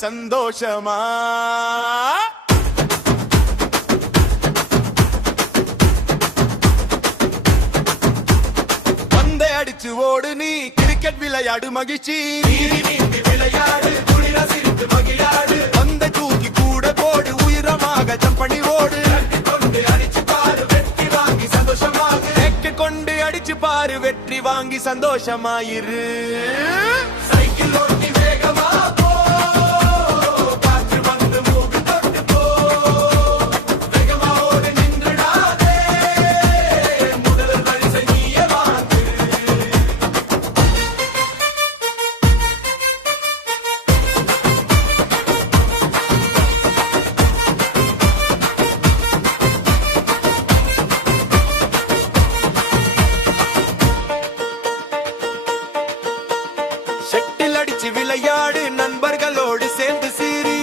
சந்தோஷமா பந்தை அடிச்சு ஓடு நீ கிரிக்கெட் விளையாடு மகிழ்ச்சி விளையாடு மகிழாடு பந்தை தூக்கி கூட போடு உயரமாக ஜம்பனி ஓடு அடிச்சு பாரு வெற்றி வாங்கி சந்தோஷமாக கொண்டு அடிச்சு பாரு வெற்றி வாங்கி சந்தோஷமாயிரு சைக்கிள் ஓட்டி வேகமா போ காற்று வந்து மூக்கு தொட்டு போ வேகமா ஓடு நின்றுடாதே முதல் பரிசை நீயே வாங்கு செட்டில் அடிச்சு விளையாடு நண்பர்களோடு சேர்ந்து சீரி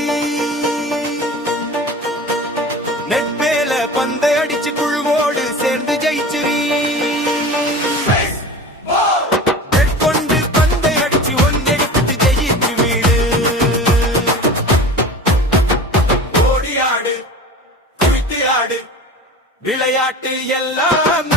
நெட்வேல பந்தை அடிச்சு குழுவோடு சேர்ந்து ஜெயிச்சிரி கொண்டு பந்தை அடிச்சு ஒன்றெடுத்து ஜெயிச்சு வீடு ஓடி ஆடு குவித்து ஆடு விளையாட்டு எல்லாம்